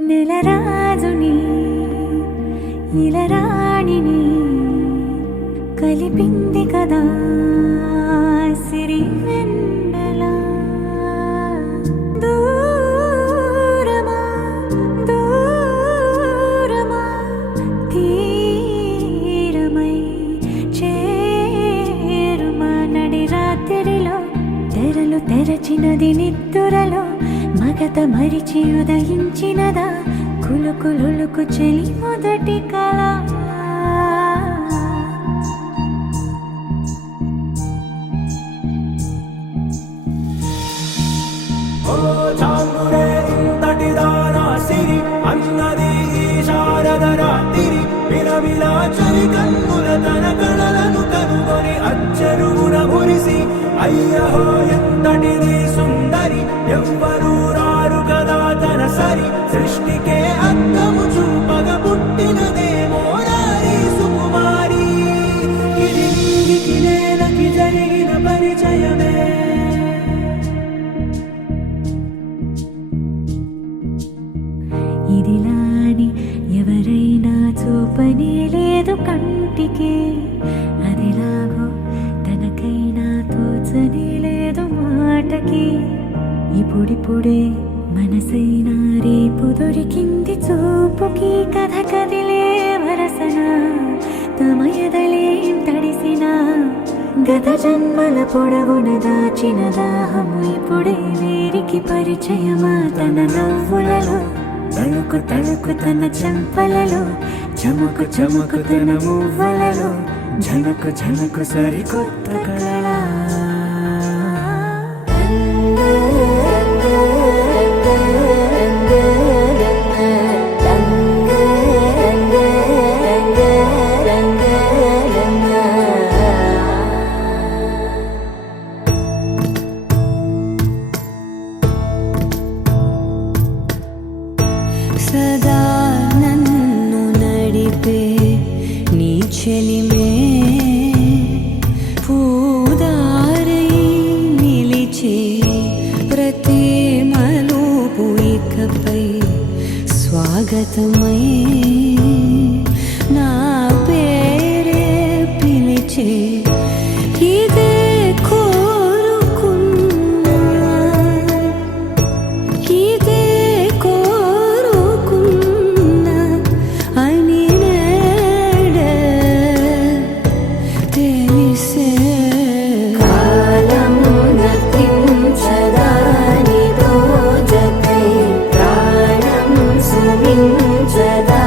నెలరాజుని ఇలరాణిని కలిపింది కదా సిరి వెన్నెల. దూరమా దూరమా తీరమై చేరుమా నడి రాత్రిలో తెరలు తెరచినది నిద్దురలో మగత మరిచి ఉదయించినదా కులుకులుకు చెలి మొదటి కళ. అన్నది శారద రాత్రి విలవిలా చలి కన్నుల తన కళలను కనుగొని అచ్చరువున మురిసి అయ్యహో ఎంతటిది సుందరి ఎవ్వరూ రారు కదా తన సరి సృష్టికే అద్దము చూపగ పుట్టినదేమో నారీ సుకుమారి. ఇది నీకి నేలకి జరిగిన పరిచయమే. ఇదిలాని ఎవరైనా చూపనే లేదు కంటికి, అదిలాగో తనకైనా తోచనే లేదు మాటకి. ఇప్పుడిప్పుడే మనసైనా రేపు దొరికింది చూపుకి కథ కదిలే వరసన తమ ఎదలేం తడిసిన గత జన్మల పొడవున దాచిన దాహము ఇప్పుడే వీరికి పరిచయమా. తన నవ్వులలో తళుకు తళుకు తన చెంపలలో చముకు చముకు తన మువ్వలలో ఝనకు ఝనకు సరికొత్త కళ. సదా నన్ను నడిపే నీ చెలిమే పూదారై నిలిచే ప్రతి మలుపు ఇకపై స్వాగతమై నా పేరే పిలిచే ఇదే కోరుకున్నా ఇదే ప్రాణం సుమించదా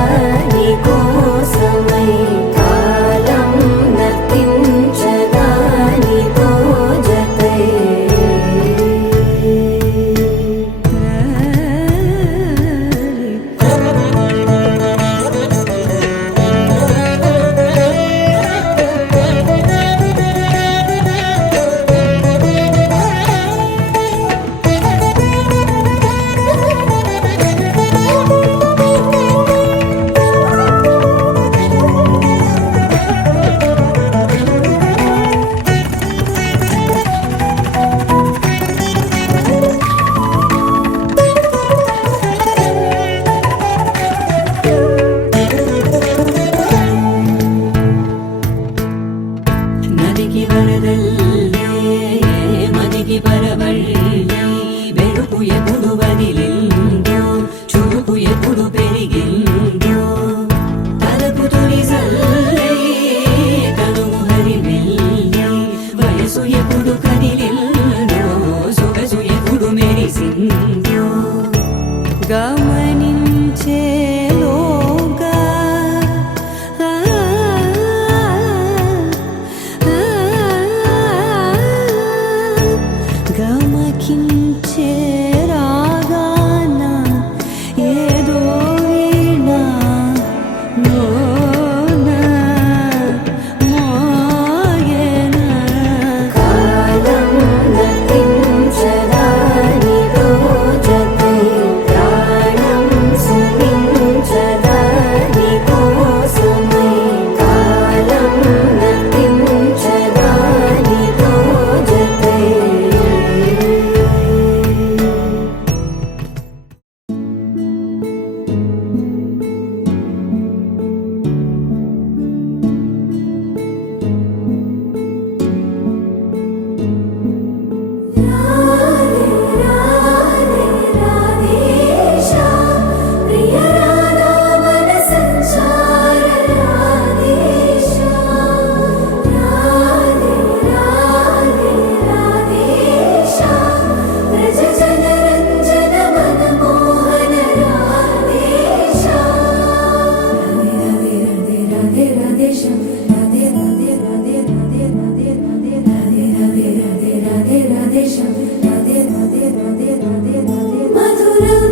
దేశం రాధే రాధే రాధే రాధే రాధే మధురం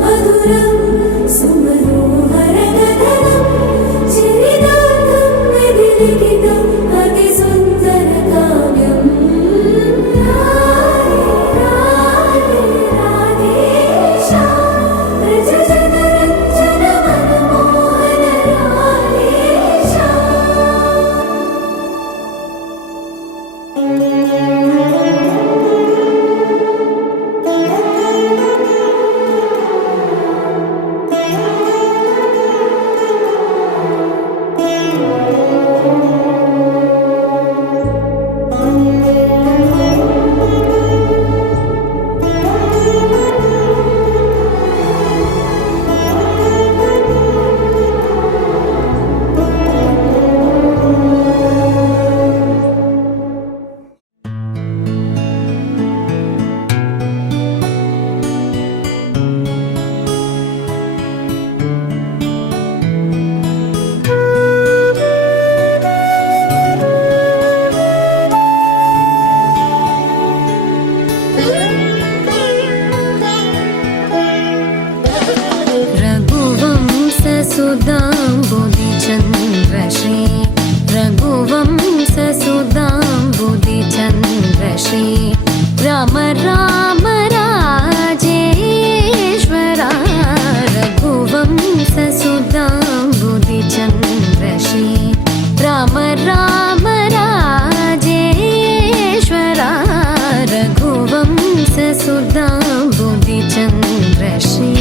మధురం సుమనోహర గగనం చిరిదాంతం విధిలిఖితం అతి సుందర కావ్యం రాధే రాధే రాధేశా ప్రజజనరంజన మనమోహన రాధేశా रघुवंशसुधाम्बुधिचन्द्रश्री रघुवंशसुधाम्बुधिचन्द्रश्री राम राम राजेश्वरा रघुवंशसुधाम्बुधिचन्द्रश्री राम राम राजेश्वरा रघुवंशसुधाम्बुधिचन्द्रश्री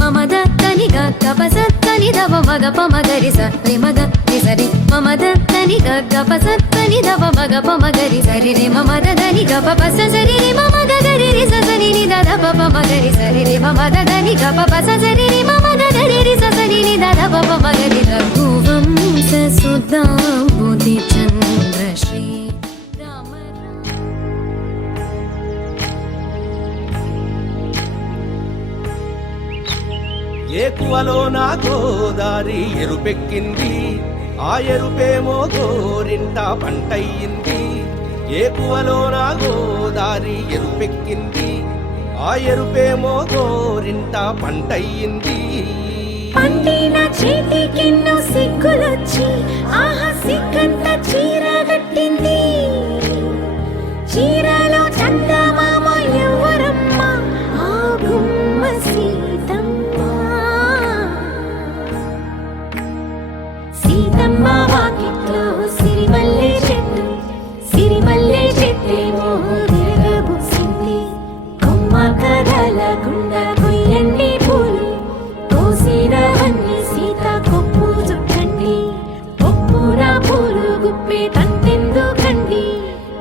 మమద తనిగ గపస తని దవ మగ పమగరి సరి మగ సరి మమద తని గపస తని దవ మగ పమగరి సరి రే మమద దని గప పస సరి రే మమద గరి రి సని ని దద పమగరి సరి రే మమద దని గప పస సరి రే మమద గరి రి సని ని దద పమగరి రఘువంశ సుధాంబుధిచంద్రశ్రీ రామ ఏకువలో నా గోదారి ఎరుపెక్కింది ఆ ఎరుపేమో గోరింట పంటయ్యింది ఏకువలో నా గోదారి ఎరుపెక్కింది ఆ ఎరుపేమో గోరింట పంటయ్యింది పండిన చేతికెన్నో సిగ్గులొచ్చి ఆహా సిగ్గంత చీర కట్టింది చీరలో చందమామ ఎవరమ్మ ఆ గుమ్మ సీతమ్మ సీతమ్మ వాకిట్లో సిరిమల్లె చెట్టేమో తిరగబూసింది కొమ్మ కదలకుండా కొయ్యండి పూలు కోసినవన్నీ సీత కొప్పు చుట్టండి కొప్పున పూలు గుప్పే తంతెందుకండి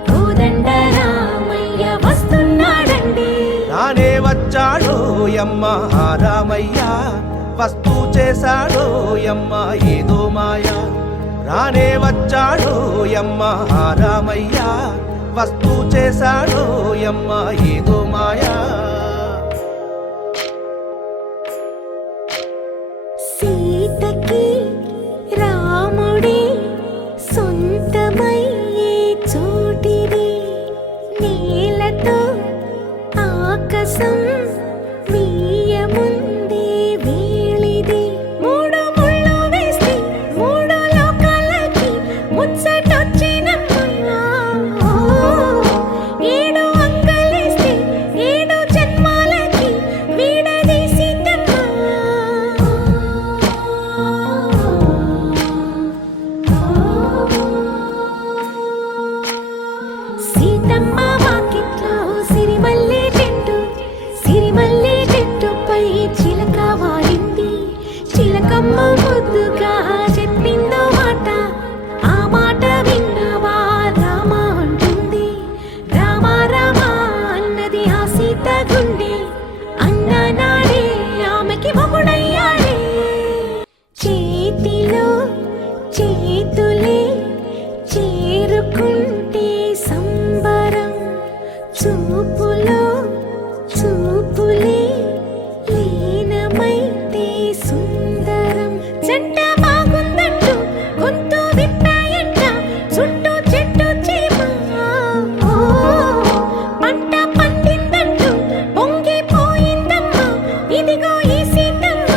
కోదండ రామయ్య వస్తున్నాడండి రానే వచ్చాడో యమ్మ ఆ రామయ్య వస్తూ చేశాడో యమ్మ ఏదో మాయా రానే వచ్చాడో యమ్మ ఆ రామయ్య వస్తూ చేశాడో యమ్మ ఏదో మాయా సీతకి రాముడే సొంతమయ్యే చోటిది నేలతో ఆకాశం వీయముందే అమ్మమ్మ ముద్దుగా చెప్పిందో మాట, ఆ మాట విన్నవా రామ అంటుంది. రామ రామ అన్నది ఆ సీత గుండె, అన్న నాడే ఆమెకి మొగుడయ్యాడే. చేతిలో చేతులే చేరుకుంటే సంబరం, చూపులో చూపులే లీనమైతే సుందరం. జంట బాగుందంటూ గొంతు విప్పాయంట, చుట్టూ చెట్టు చీమ. ఓ, పంట పండిందంటూ పొంగిపోయిందమ్మా, ఇదిగో ఈ సీతమ్మ.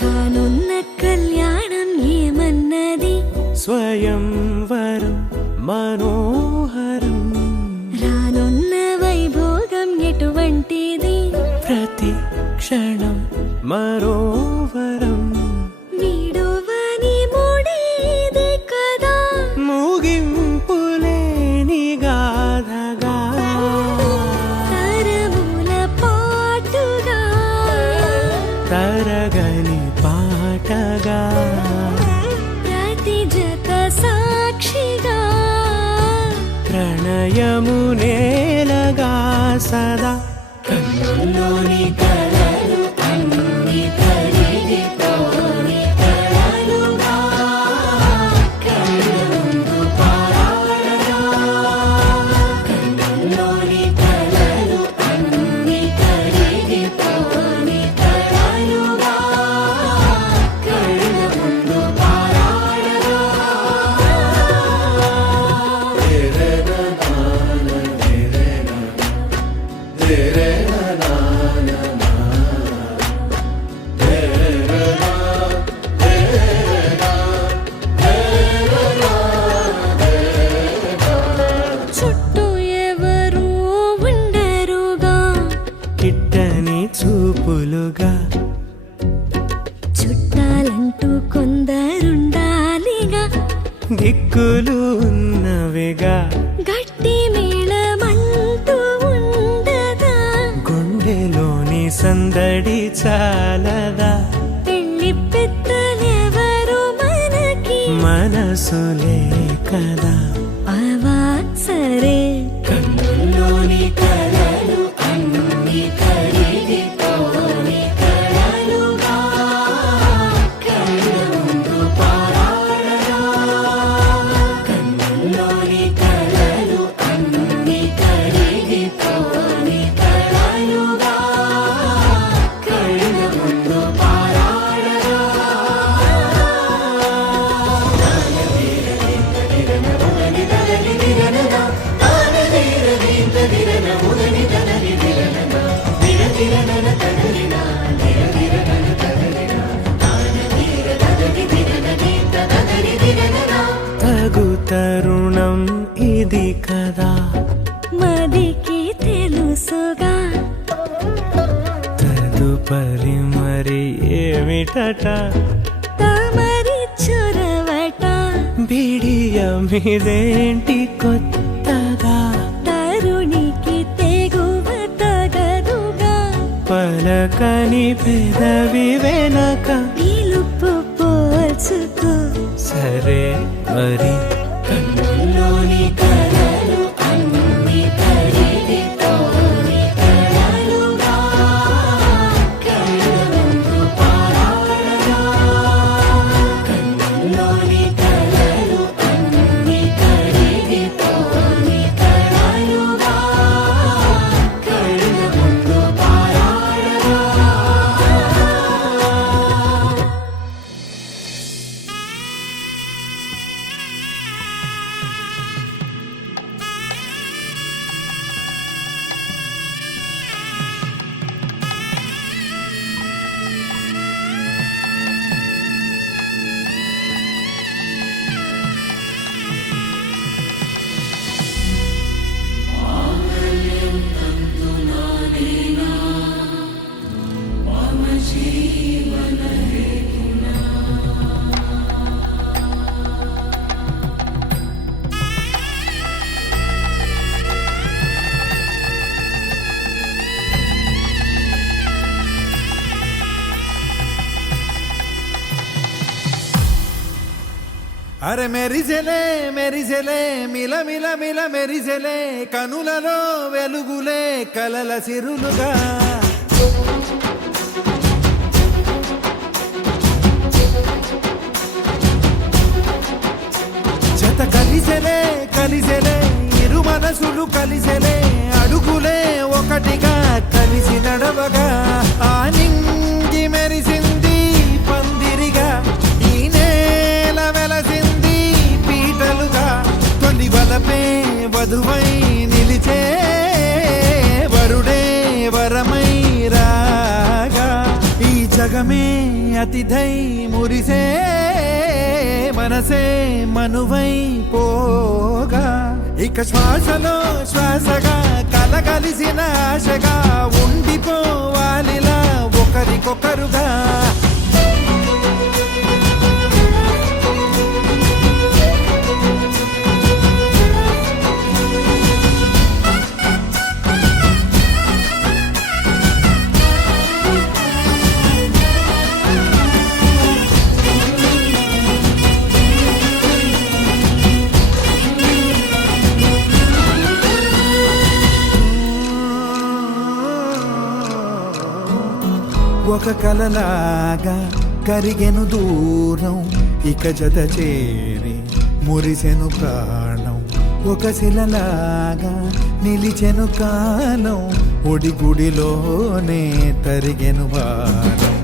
కానున్న కళ్యాణం ఏమన్నది, స్వయంవరం మనోహరం, రానున్న వైభోగం ఎటువంటిది, ప్రతి క్షణం మరోవరం. వీడువని మూడేది కదా, ముగింపులేని గాథగా, తరముల పాటుగా, తరగని పాటగా, ప్రతి జత సాక్షిగా, ప్రణయము నేలగా సదా. కన్నుల్లోని కలలు అన్ని కరిగిపోని కలలుగా, కళ్ళ ముందు పారాడగా. కన్నుల్లోని కలలు అన్ని కరిగిపోని కలలుగా, కళ్ళ ముందు పారాడగా. చుట్టూ ఎవరు ఉండరుగా, కిట్టని చూపులుగా, చుట్టాలంటూ కొందరుండాలిగా, దిక్కులు ఉన్నవిగా, గట్టి మేళమంటూ ఉండదా, గుండెలోని సందడి చాలదా, పెళ్లి పెద్దలెవరు మనకి, మనసులే కదా. అవా సరే, కన్నుల్లోని కలలు అన్ని కరిగిపోని కలలుగా, కళ్ళ ముందు పారాడగా. కన్నుల్లోని కలలు అన్ని కరిగిపోని కలలుగా, కళ్ళ ముందు పారాడగా. తగు తరుణం ఇది కదా, మదికి తెలుసుగా, తదుపరి మరి ఏమిటట, తమరి చొరవట, బిడియమిదేంటి కొత్తగా, తరుణికి తెగువ తగదుగా, పలకని పెదవి వెనక. పిలుపు పోల్చుకో, సరే మరి. కన్నుల్లోని కలలు అన్ని కరిగిపోని కలలుగా, కళ్ళ ముందు పారాడగా. కన్నుల్లోని కలలు అన్ని కరిగిపోని కలలుగా, కళ్ళ ముందు పారాడగా. అరే మెరిసెలే మెరిసెలే మిల మిల మిల మెరిసెలే కనులలో వెలుగులే కలల సిరులుగా జత కలిసెలే కలిసెలే ఇరు మనసులు కలిసెలే అడుగులే ఒకటిగా కలిసి నడవగా ఆ నింగి మెరిసింది పందిరిగా ఈ నేల వెలసింది పీటలుగా తొలి వలపే వధువై నిలిచే వరుడే వరమై రాగా ఈ జగమే అతిథై మురిసే మనసే మనువై పోగా ఇక శ్వాసలో శ్వాసగా కలగలిసిన ఆశగా ఉండిపోవాలిలా ఒకరికొకరుగా ఒక కలలాగా కరిగెను దూరం ఇక జత చేరి మురిసెను ప్రాణం ఒక శిలలాగా నిలిచెను కాలం ఒడిగుడిలోనే తరిగెను వారం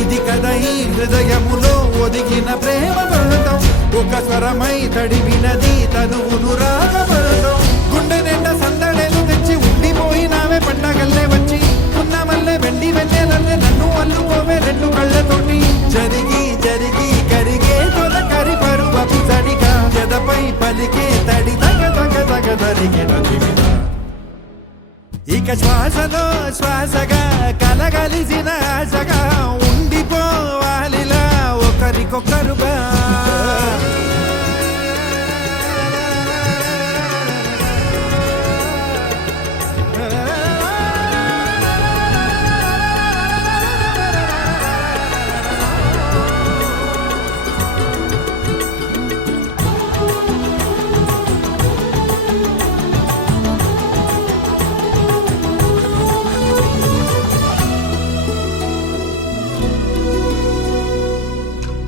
ఇది కదా ఈ హృదయములో ఒదిగిన ప్రేమ పడతాం ఒక స్వరమై తడివినది తనువును రాగపడతాం గుండె నిండా సందడేలు తెచ్చి ఉండిపోయినావే పండగల్లే వచ్చి ఉన్న మల్లె వెండి వెన్నెలల్లే నన్ను అల్లుకోవే రెండు కళ్ళతోటి జరిగి జరిగి కరిగే తొలకరి పరువపు తడిగా జదపై పలికే తడి తగ తగ తగ తరిగిన దివిన ఇక శ్వాసలో శ్వాసగా కలగలిసిన ఆశగా ఉండిపోవాలిలా ఒకరికొకరుగా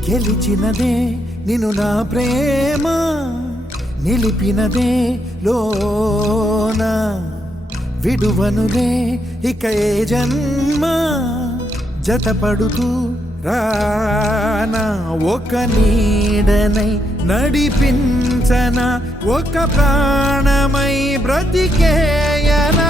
గెలిచినదే నిన్ను నా ప్రేమ నిలిపినదే లోన విడువనులే ఇక ఏ జన్మ జతపడుతూ రానా ఒక నీడనై నడిపించన ఒక ప్రాణమై బ్రతికేయనా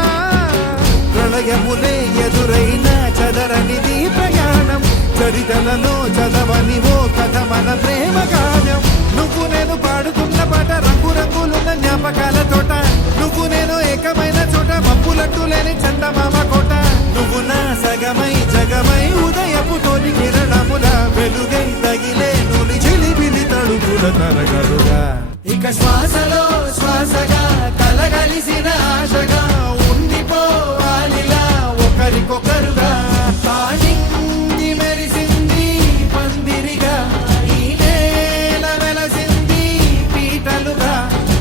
ప్రళయములే ఎదురైన చదరనిది ప్రయాణం చరితలలో చదవని ఓ కథ మన ప్రేమ కావ్యం నువ్వు నేను పాడుతున్న పాట రంగు రంగులున్న జ్ఞాపకాల తోట నువ్వు నేను ఏకమైన చోట మబ్బులట్టు లేని చందమామ కోట నువ్వు నా సగమై జగమై ఉదయపు తోటి కిరణముల వెలుగై తగిలే నులి చిలిబిలి తడుపుల తరగలుగా ఇక శ్వాసలో శ్వాసగా కలగలిసిన ఆశగా ఉండిపోవాలిలా ఒకరికొకరుగా నింగి మెరిసింది పందిరిగా ఈ నేల వెలసింది పీటలుగా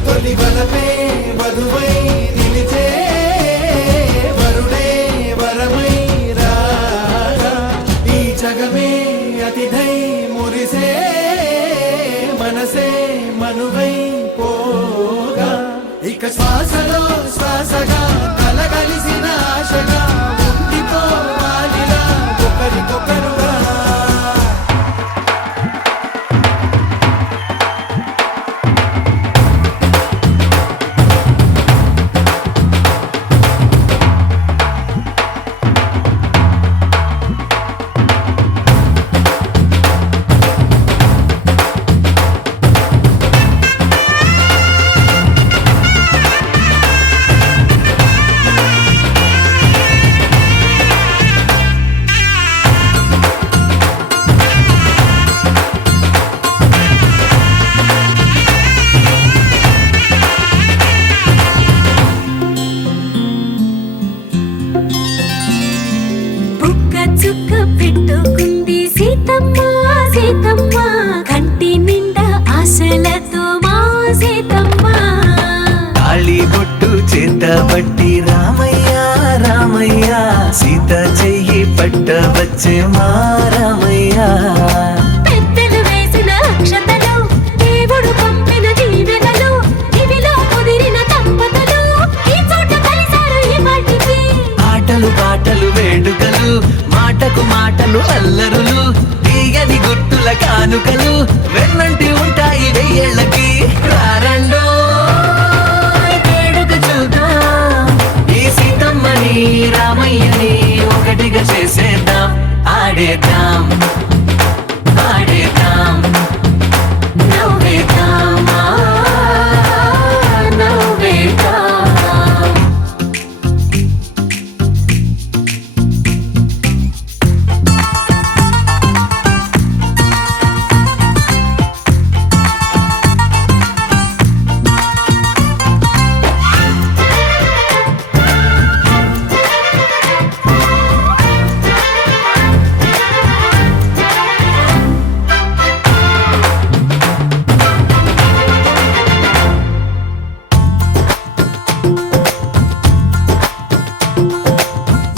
తొలి వలపే వధువై నిలిచే వరుడే వరమై రాగా ఈ జగమే అతిథై మురిసే మనసే మనువై పోగా ఇక శ్వాసలో శ్వాసగా పట్టవచ్చే మారమయ్యా పెద్దలు వేసిన అక్షతలు దేవుడు పంపిన దీవెనలు ఇవిలో కుదిరిన దంపతులు ఈ చోట కలిసారు ఈ వాటికి ఆటలు పాటలు వేడుకలు మాటకు మాటలు అల్లరులు తీయని గుర్తుల కానుకలు వెన్నంటి ఉంటాయి వెయ్యేళ్ళకి రారండో వేడుక చూద్దాం ఈ సీతమ్మని రామయ్యని ఒకటిగా చేసేద్దాం ఆడేద్దాం ఆడేద్దాం నవ్వేద్దాం నవ్వేద్దాం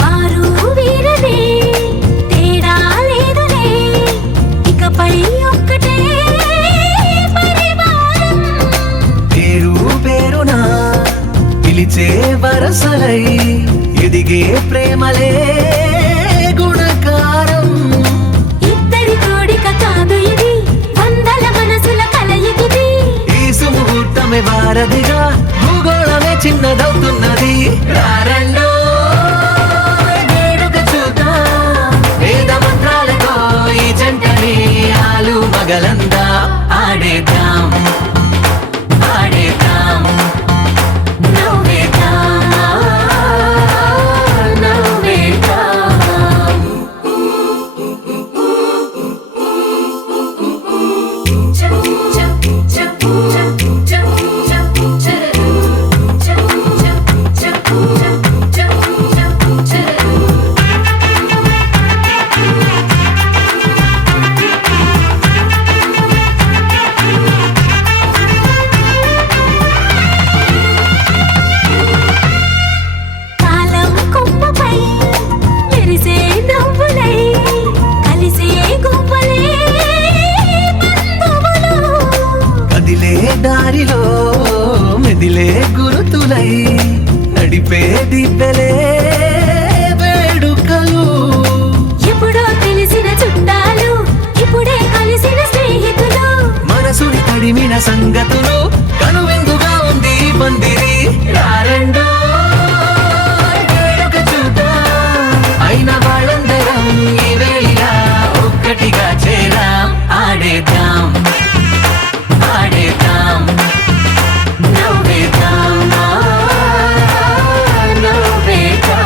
వారు వీరనే తేడా లేదులే ఇకపై ఒక్కటే పరివారం పేరు పేరునా పిలిచే వరసలై ఎదిగే ప్రేమలే గుణకారం ఇద్దరి కోడిక కాదు ఇది వందల మనసుల కలయికిది ఈ సుముహూర్తమే వారధిగా భూగోళమే చిన్నదవుతున్నది రారండో వేడుక చూద్దాం వేద మంత్రాలతో ఈ జంటని ఆలు మగలందా ఆడేద్దాం ఆడేద్దాం నవ్వేద్దాం నవ్వేద్దాం కాలం కొమ్మపై మెరిసే నవ్వులై కలిసే గువ్వలే బంధువులు కదిలే దారిలో మెదిలే గురుతులై నడిపే దివ్వెలే వేడుకలు ఎప్పుడో తెలిసిన చుట్టాలు ఇప్పుడే కలిసిన స్నేహితులు మనసుని తడిమిన సంగతులు కనువిందుగా ఉంది ఈ పందిరి రారండో వేడుక చూద్దాం అయిన వాళ్ళందరం ఈ వేళ ఒక్కటిగా చేరాం ఆడేద్దాం ఆడేద్దాం నవ్వేద్దాం నవ్వేద్దాం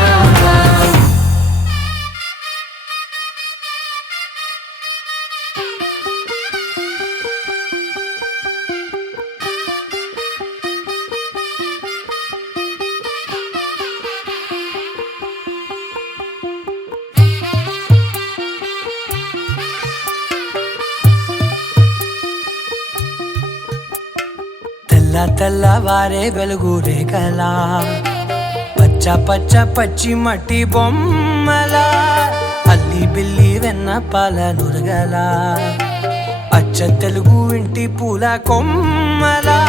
తెల్ల తెల్లవారే వెలుగు రేఖలా పచ్చ పచ్చ పచ్చి మట్టి బొమ్మలా అల్లి బిల్లి వెన్న పాల నురగలా అచ్చ తెలుగు ఇంటి పూల కొమ్మలా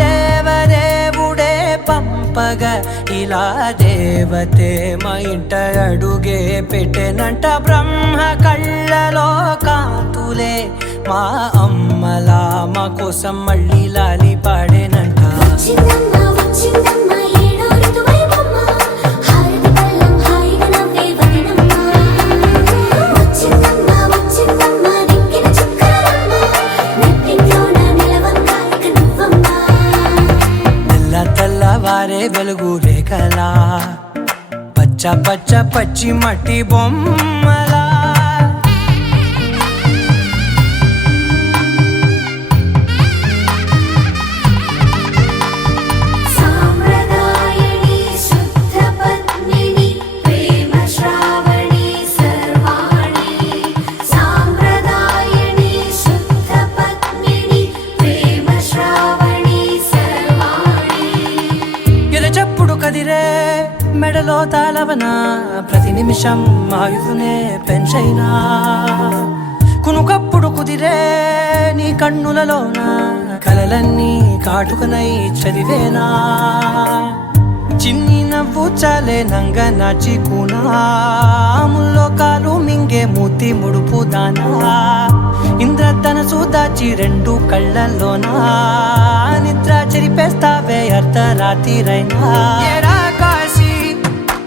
దేవదేవుడే పంపగా ఇలా దేవతే మా ఇంట అడుగే పెట్టెనంట బ్రహ్మ కళ్ళలో కాంతులే మా అమ్మలా మా కోసం మళ్ళీ లాలి పాడేనంట వచ్చిందమ్మ వచ్చిందమ్మ ఏడో ఋతువైవమ్మ హారతి పళ్ళం హాయిగా నవ్వే వదనమ్మ వచ్చిందమ్మ వచ్చిందమ్మ నెక్కిన చుక్కలమ్మ నెట్టింట్లోన నిలవంగా ఇక నువ్వమ్మ తెల్ల తెల్లవారే వెలుగు రేఖలా పచ్చ పచ్చ పచ్చి మట్టి బొమ్మలా సాంప్రదాయని శుద్ధ పద్మిని ప్రేమ శ్రావణి సర్వాణి సాంప్రదాయని శుద్ధ పద్మిని ప్రేమ శ్రావణి సర్వాణి ఎరచప్పుడు కదిరే మెడలో తాళవన ప్రతి నిమిషం ఆయుధునే పెంచైనా కునుకప్పుడు కుదిరే నీ కన్నులలోన కలలన్నీ కాటుకనై చదివేనా చిన్ని నవ్వు చాలే నంగ నాచి కూనాముల్లో కాలు మింగే మూతి ముడుపు దానా ఇంద్రధనసు దాచి రెండు కళ్ళల్లోనా నిద్ర చెరిపేస్తావే అర్ధరాత్రిరైనా ఏరా కాశీ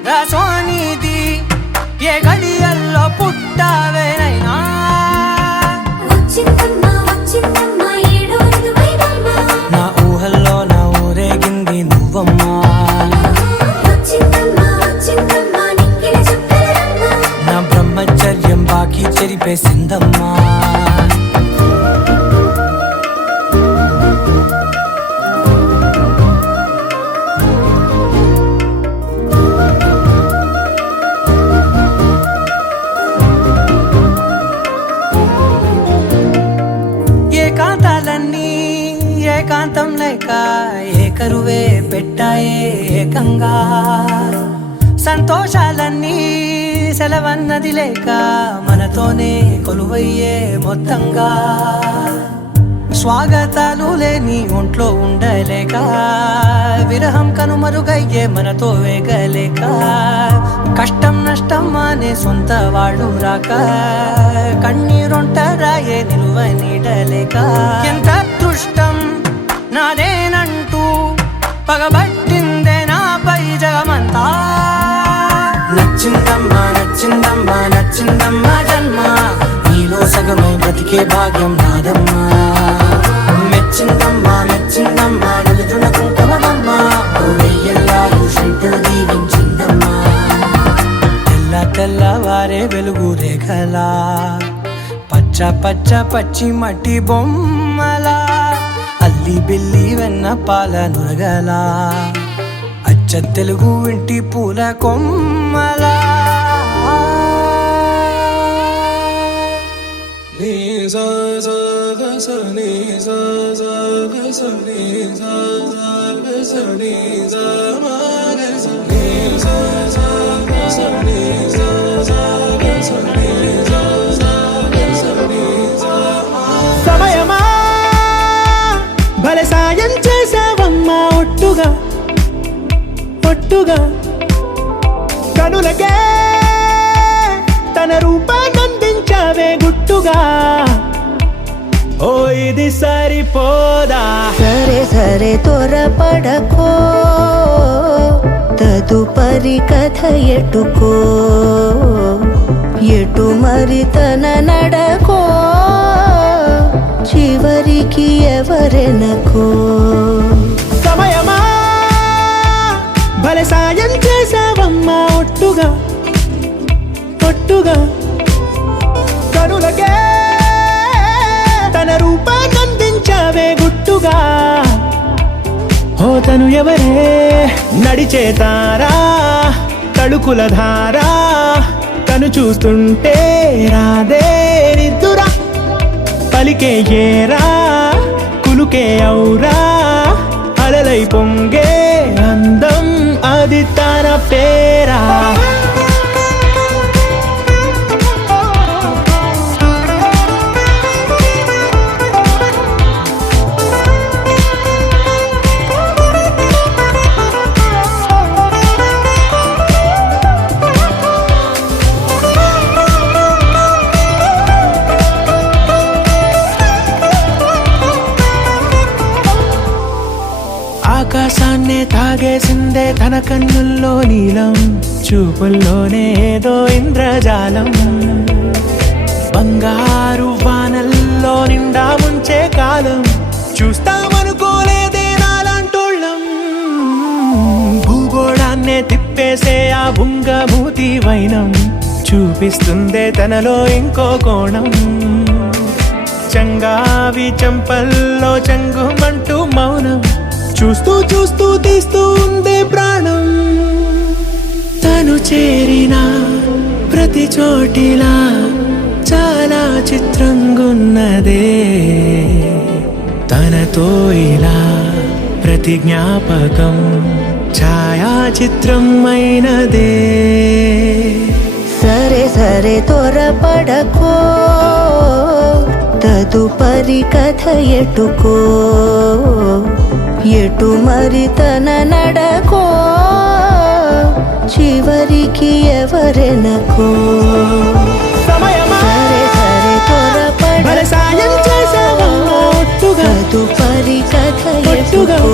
రా సోనిది ఏ గడియల్లో పుట్టావేనైనా వచ్చిందమ్మ వచ్చిందమ్మ ఏడో ఋతువైవమ్మ నా ఊహల్లో నా ఊరేగింది నువ్వమ్మా వచ్చిందమ్మ వచ్చిందమ్మ నిక్కిన చుక్కలమ్మ నా బ్రహ్మచర్యం బాకీ చెరిపేసిందమ్మా ఏకాంతాలన్నీ ఏకాంతం లేక ఏకరువే పెట్టాయే ఏకంగా సంతోషాలన్నీ సెలవన్నది లేక మనతోనే కొలువయ్యే మొత్తంగా స్వాగతాలు లేని ఒంట్లో ఉండలేక విరహం కనుమరుగయ్యే మనతో వేగలేక కష్టం నష్టం అనే సొంత వాడు రాక కన్నీరొంటరాయే నిలువ నీడలేక ఎంత అదృష్టం నాదేనంటూ పగబట్టిందే నాపై జగమంతా నచ్చిందమ్మా నచ్చిందమ్మా నచ్చిందమ్మా జన్మ నీలో సగమై బ్రతికే భాగ్యం నాదమ్మా మెచ్చిందమ్మా మెచ్చిందమ్మా నిలుతున్న కుంకుమమ్మా వెయ్యల్లాలు శంకరు దీవించిందమ్మా తెల్ల తెల్లవారే వెలుగు రేఖలా పచ్చ పచ్చ పచ్చి మట్టి బొమ్మలా అల్లి బిల్లి వెన్న పాల నురగలా అచ్చ తెలుగు ఇంటి పూల కొమ్మలా సమయమా భలే సాయం చేసావమ్మా ఒట్టుగా ఒట్టుగా కనులకే తన రూపాన్నందించావే గుట్టుగా ఓ ఇది సరిపోదా సరే సరే త్వరపడకో తదుపరి కథ ఎటుకో ఎటు మరి తన నడకో చివరికి ఎవరెనకో సమయమా భలే సాయం చేసావమ్మా ఒట్టుగా ఒట్టుగా కనులకే తన రూపాన్నందించావే గుట్టుగా ఓ తను ఎవరే నడిచే తారా తడుకుల ధారా తను చూస్తుంటే రాదే నిద్దురా పలికే ఏరా కులుకే ఔరా అలలై పొంగే అందం అది తన పేరా ఆకాశాన్నే తాగేసిందే తన కన్నుల్లో నీలం చూపుల్లోనే ఏదో ఇంద్రజాలం బంగారు వానల్లో నిండా ముంచే కాలం చూస్తామనుకోలేదే నాలాంటోళ్ళం భూగోళాన్నే తిప్పేసే ఆ బుంగమూతి వైనం చూపిస్తుందే తనలో ఇంకో కోణం చంగావి చంపల్లో చంగుమంటూ మౌనం చూస్తూ చూస్తూ తీస్తూ ఉందే ప్రాణం తను చేరిన ప్రతి చోటిలా చాలా చిత్రంగున్నదే తనతో ఇలా ప్రతి జ్ఞాపకం ఛాయాచిత్రం అయినదే. సరే సరే త్వరపడకో, తదుపరి కథ ఎటుకో, ఎటు మరి తన నడకో, చివరికి ఎవరెనకో. సమయమా సరే సరే భలే సాయం చేసావమ్మా ఒట్టుగా, తదుపరి కథ ఒట్టుగా. ఎటుకో,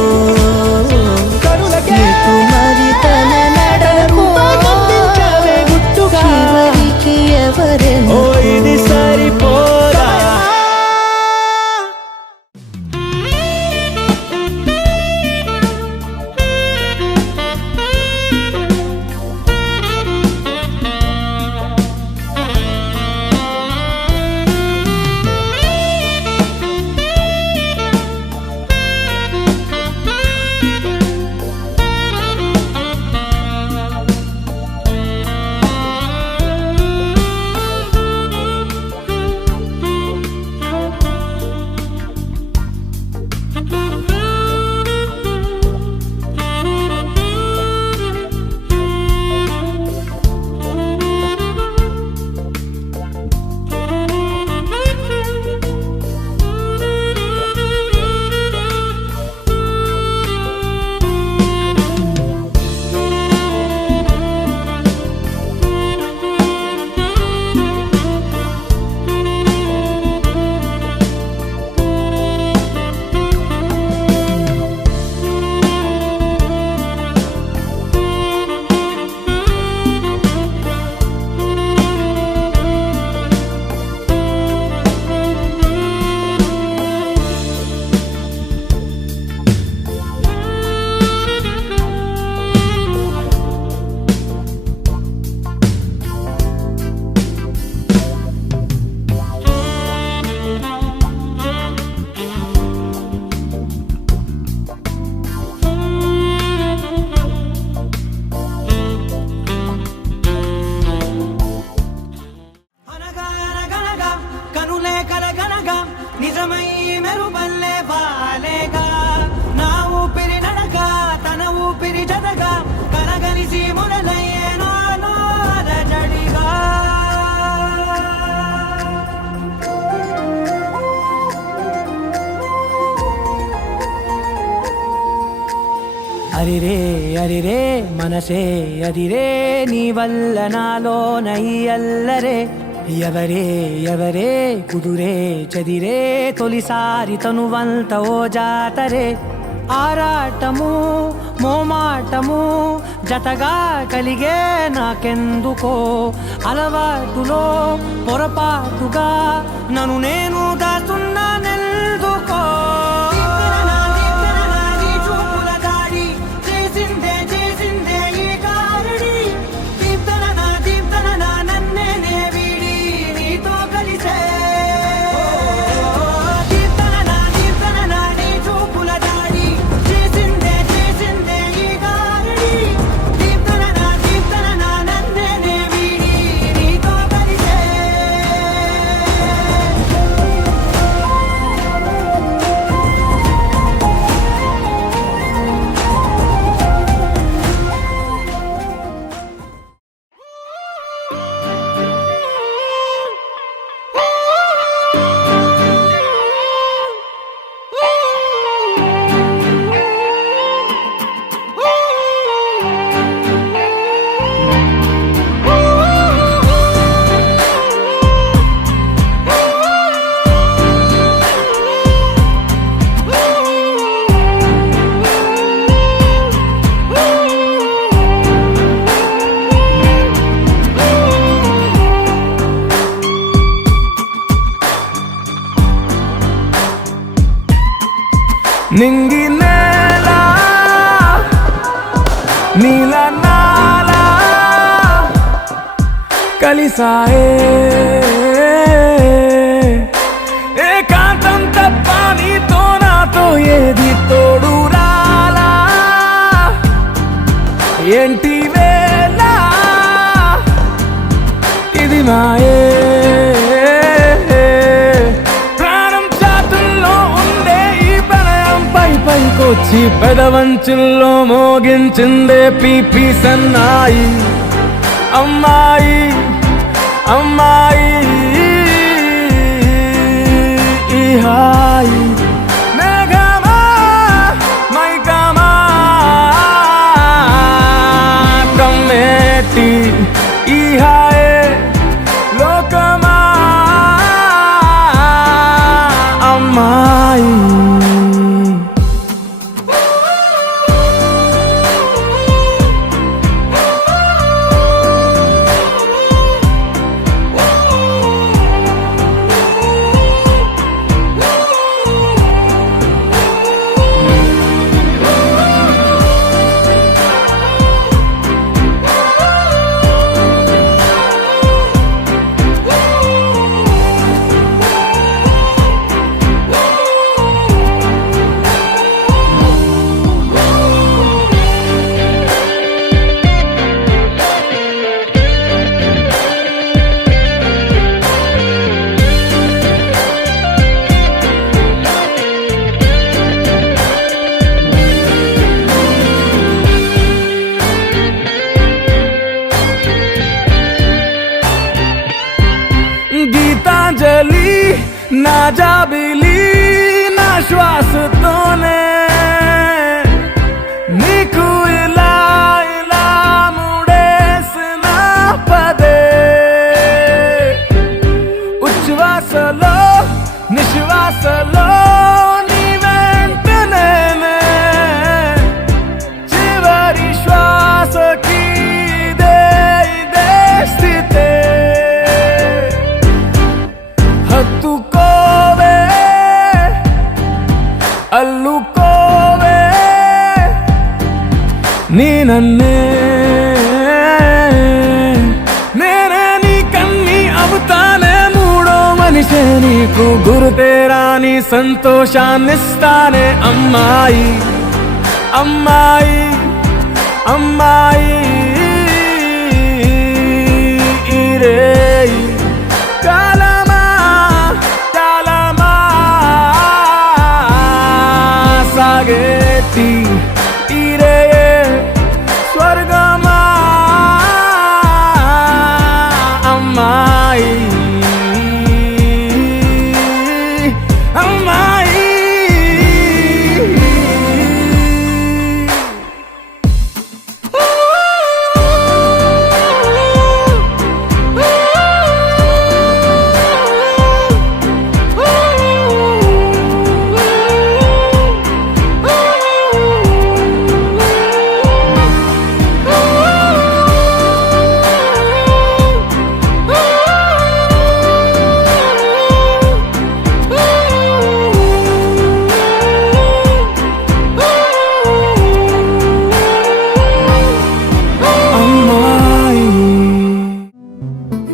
కరులకే ఎటు మరి తన నడకో, అందించావే గుట్టుగా. చివరికి ఓ ఎవరెనకో. ఇది సరిపోదా. నిజమై మెరుపల్లే బాలేగా, నా ఊపిరి నడక తన ఊపిరి జతగా, కలగలిసి మొదలయ్యేనో అలజడిగా. అరిరే అరిరే మనసే అదిరే, నీ వల్ల నాలో నై అల్లరే. ఎవరే ఎవరే కుదురే చదిరే, తొలిసారి తనువంత ఓ జాతరే. ఆరాటము మోమాటము జతగా కలిగే నాకెందుకో, అలవాటులో పొరపాటుగా నన్ను నేను దాస్తున్నానెందుకో. నింగి నేల నీల నాల కలిసాయే, ఏకాంతం తప్ప నీతో నాతో ఏది తోడు రాలా. ఏంటి వేళ ఇది మాయే, ప్రాణం చాతుల్లో ఉండే ఈ ప్రణయం పై పైకో వచ్చి పెదవంచుల్లో మోగించిందే పీపీ సన్నాయి అమ్మాయి అమ్మాయి ఈ హాయి మేఘమా మైకమా కమ్మేటి ఈ హాయే లోకమా అమ్మాయి గీతాంజలి నా జాబిలి నా శ్వాసతోనే నీకు ఇలా ఇలా ముడేసిన పదే ఉచ్ఛ్వాసలో నిశ్వాసలో నీ వెంట నేనే చివరి శ్వాసకి ఇదే స్థితే హత్తుకోవే అల్లుకోవే నీ నన్నే నేనే నీ కన్ని అవుతానే మూడో మనిషే నీకు గురుతేరాని సంతోషాన్నిస్తానే అమ్మాయి అమ్మాయి అమ్మాయి ఈ రేయి కాలమా కాలమా సాగేటి ఈ రేయే స్వర్గమా అమ్మాయి అమ్మాయి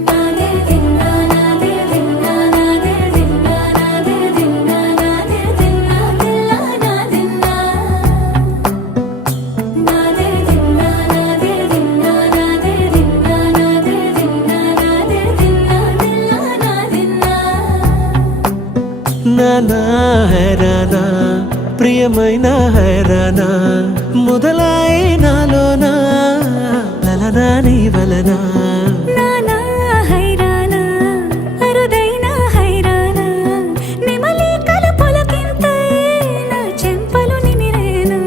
నాదే దిన్నా నాదే దిన్నా నాదే దిన్నా నాదే దిన్నా నాదే దిన్నా దిల్లా నాదిన్నా నాదే దిన్నా నాదే దిన్నా నాదే దిన్నా నాదే దిన్నా నాదే దిన్నా దిల్లా నాదిన్నా నానా హైరానా ప్రియమైన హైరానా మొదలాయి నాలోనా లలనా నీ వలనా నానా హైరానా అరుదైన హైరానా నెమలి కలుపులకింతై నా చెంపలు నిమిరేనా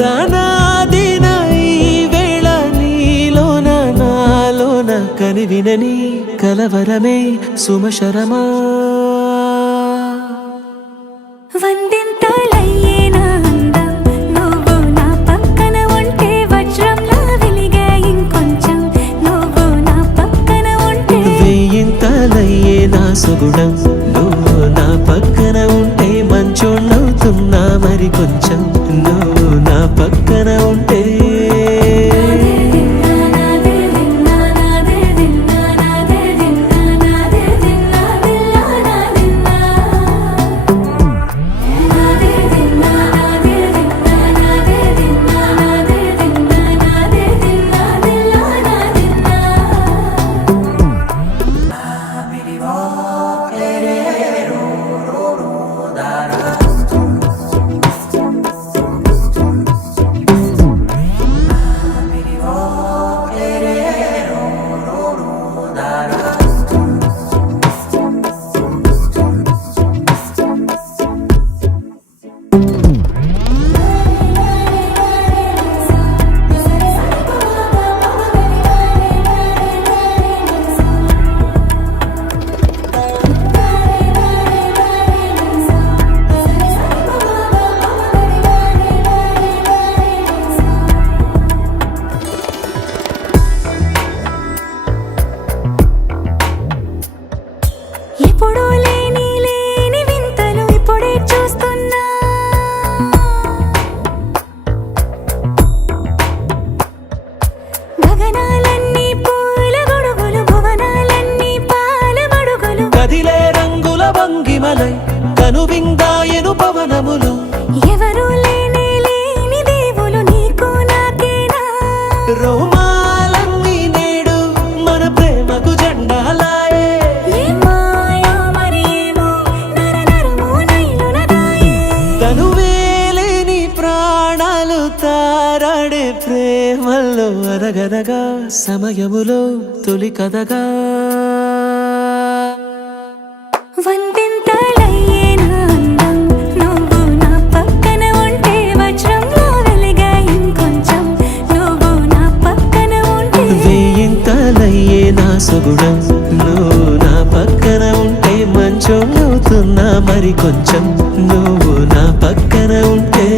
దానాదిన ఈ వేళ నీలోన నాలోన కనివినని కలవరమే సుమశరమా వందింతలయ్యేనా అందం నువ్వు నా పక్కన ఉంటే వజ్రంలా వెలిగే ఇంకొంచెం నువ్వు నా పక్కన ఉంటే వేయింతలయ్యే నా సుగుణం నువ్వు నా పక్కన ఉంటే మంచోళ్ళవుతున్నా మరి కొంచెం నువ్వు నా పక్కన ఉంటే నాదే దిన్నా నాదే దిన్నా నాదే దిన్నా నాదే దిన్నా దిల్లా నాదిన్నా నాదే దిన్నా నాదే దిన్నా నాదే దిన్నా నాదే దిన్నా నాదే దిన్నా దిల్లా నాదిన్నా సమయములో తొలి కథగా వందెంతలయ్యేనా అందం నువ్వు నా పక్కన ఉంటే వజ్రంలో వెలిగా ఇంకొంచెం నువ్వు నా పక్కన ఉంటే వేయింతలయ్యే నా సగుణం నువ్వు నా పక్కన ఉంటే మంచం అవుతున్నా మరి కొంచెం నువ్వు నా పక్కన ఉంటే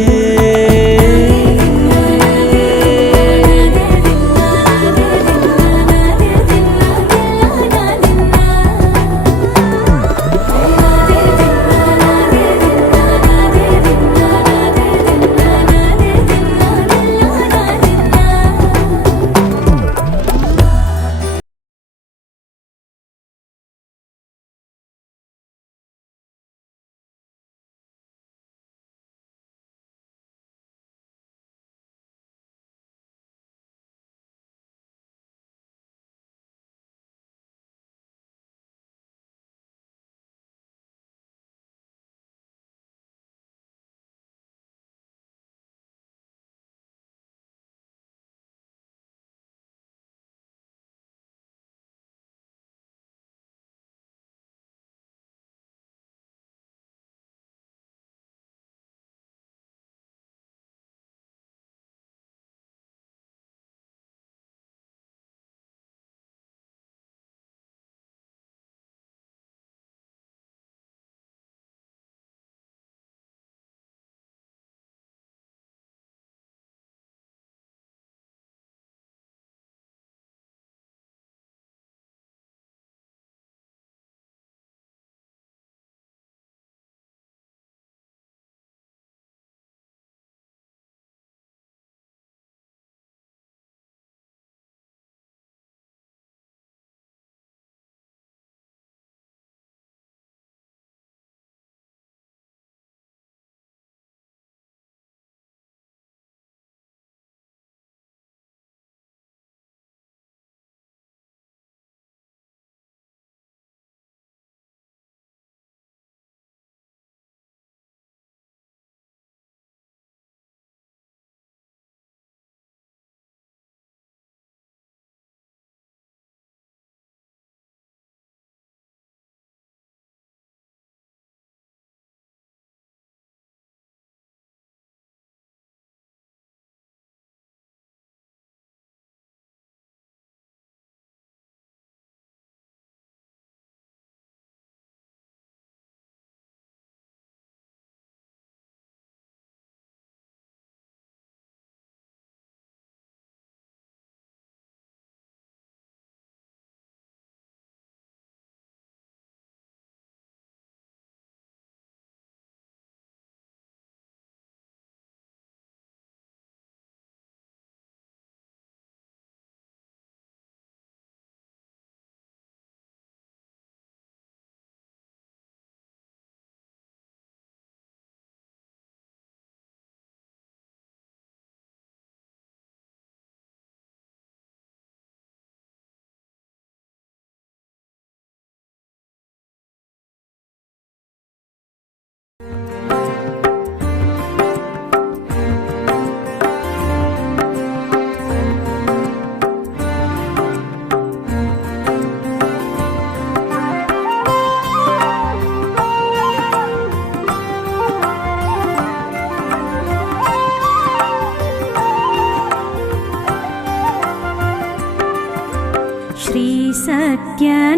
శ్రీ సత్యనారాయణుని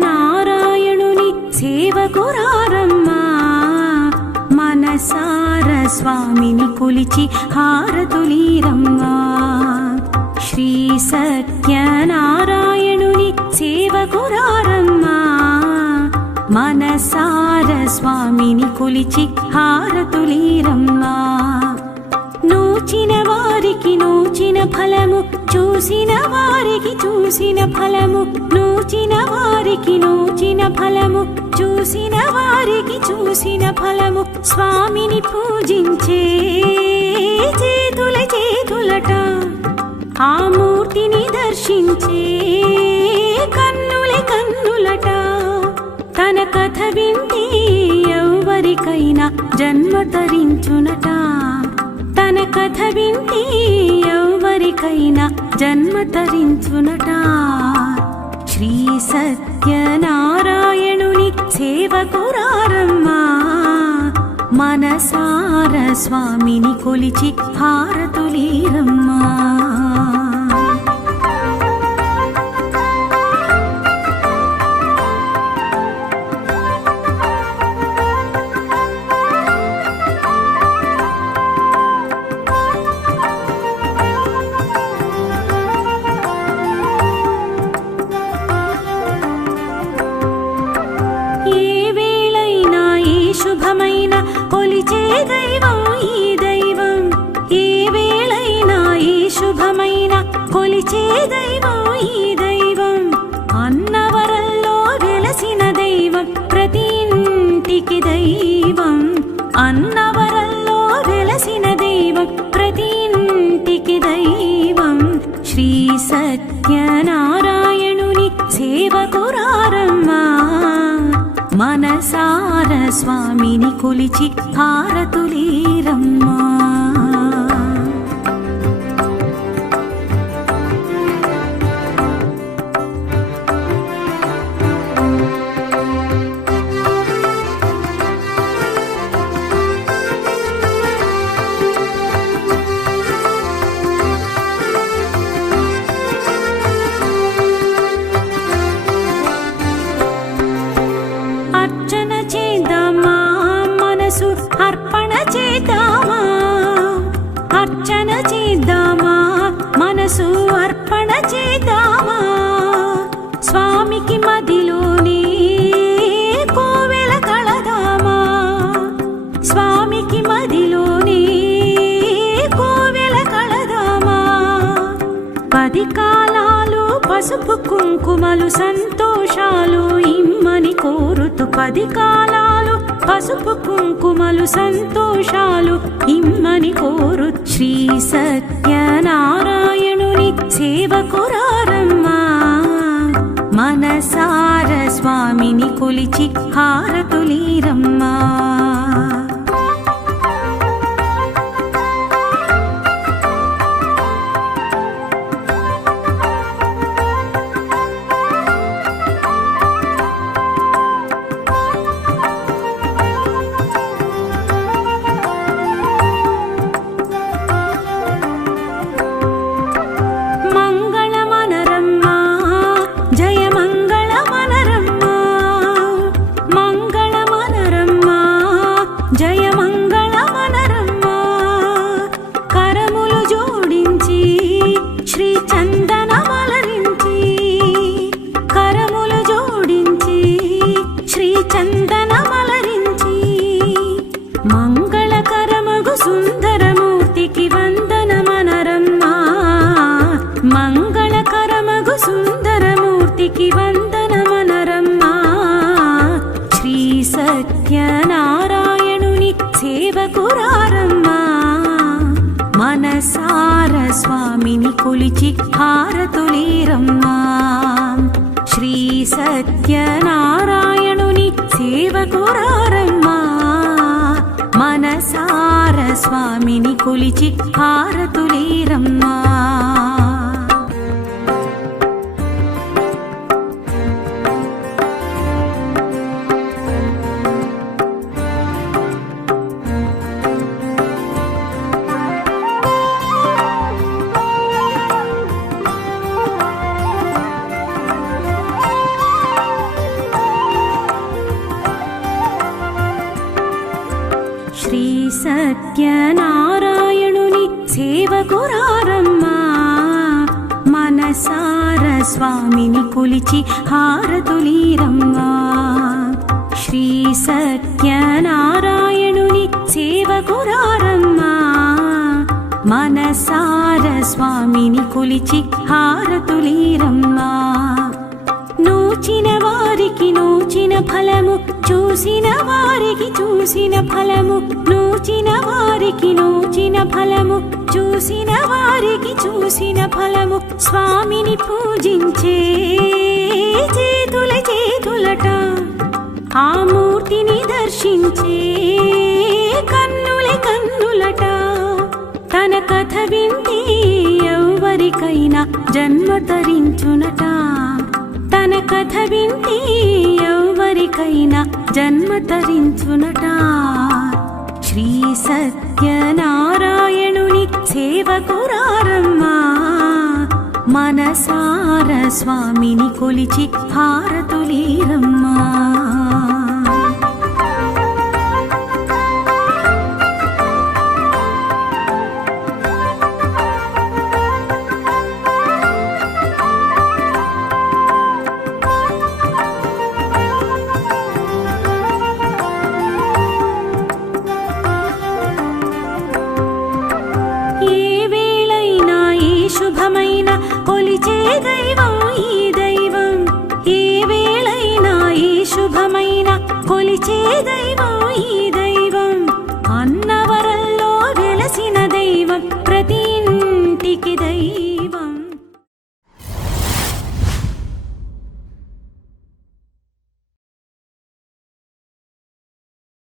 సేవకురారమ్మా మనసార స్వామిని కొలిచి హారతులీరమ్మా శ్రీ సత్యనారాయణుని సేవకురారమ్మా మనసార స్వామిని కొలిచి హారతులీరమ్మా నూచిన వారికి నూచిన ఫలము చూసిన వారికి చూసిన ఫలము నూచిన వారికి నూచిన ఫలము చూసిన వారికి చూసిన ఫలము స్వామిని పూజించే చేతుల చేతులట ఆ మూర్తిని దర్శించే కన్నుల కన్నులట తన కథ వింటే ఎవరికైనా జన్మ తరించునట తన కథ వింటే ఎవరికైనా జన్మ తరించునట. శ్రీ సత్యనారాయణుని సేవకురారమ్మా, మనసార స్వామిని కొలిచి హారతులీరమ్మా. శుభమైన కొలిచే దైవం ఈ దైవం, ఏ వేళైనా ఈ శుభమైన కొలిచే దైవం ఈ దైవం. అన్నవరంలో వెలసిన దైవం ప్రతి ఇంటికి దైవం, అన్నవరంలో వెలసిన దైవం ప్రతి ఇంటికి దైవం. శ్రీ సత్యనారాయణుని సేవకురారమ్మా, మనసార స్వామిని కొలిచి హారతులీరమ్మా. అర్చన చేద్దామా, మనసు అర్పణ చేద్దామా, అర్చన చేద్దామా, మనసు అర్పణ చేద్దామా. స్వామికి మదిలోనే కోవెల కళదామా, స్వామికి మదిలోనే కోవెల కళదామా. 10 కాలాలు పసుపు కుంకుమలు సంతోషాలు ఇమ్మని కోరుతూ, 10 కాలాలు పసుపు కుంకుమలు సంతోషాలు ఇమ్మని కోరు. శ్రీ సత్యనారాయణుని సేవకురారమ్మా, మనసార స్వామిని కొలిచి హారతులీరమ్మా. మంగళకరమగు సుందరమూర్తికి వందనమనరమ్మా, మంగళకరమగు సుందరమూర్తికి వందనమనరమ్మా. శ్రీ సత్యనారాయణుని సేవకురారమ్మా, మనసార స్వామిని కొలిచి హారతులీరమ్మా. శ్రీ సత్యనారాయణుని సేవకురారమ్మా, మనసార స్వామిని కొలిచి హారతులీరమ్మా. శ్రీ సత్యనారాయణుని సేవకురారమ్మా, మనసార స్వామిని కొలిచి హారతులీరమ్మా. శ్రీ సత్యనారాయణుని సేవకురారమ్మా, మనసార స్వామిని కొలిచి హారతులీరమ్మా. నూచిన వారికి నూచిన ఫలము, చూసిన వారికి చూసిన ఫలము, నూచిన వారికి నూచిన ఫలము, చూసిన వారికి చూసిన ఫలము. స్వామిని పూజించే చేతుల చేతులట, ఆ మూర్తిని దర్శించే కన్నుల కన్నులట. తన కథ వింటే ఎవరికైనా జన్మ తరించునట తన కథ వింటే ఎవరికైనా జన్మ తరించునట శ్రీ సత్యనారాయణుని సేవకురారమ్మా మనసార స్వామిని కొలిచి హారతులీరమ్మా శుభమైన కొలిచే దైవం ఈ దైవం ఏ వేళైనా ఈ శుభమైన కొలిచే దైవం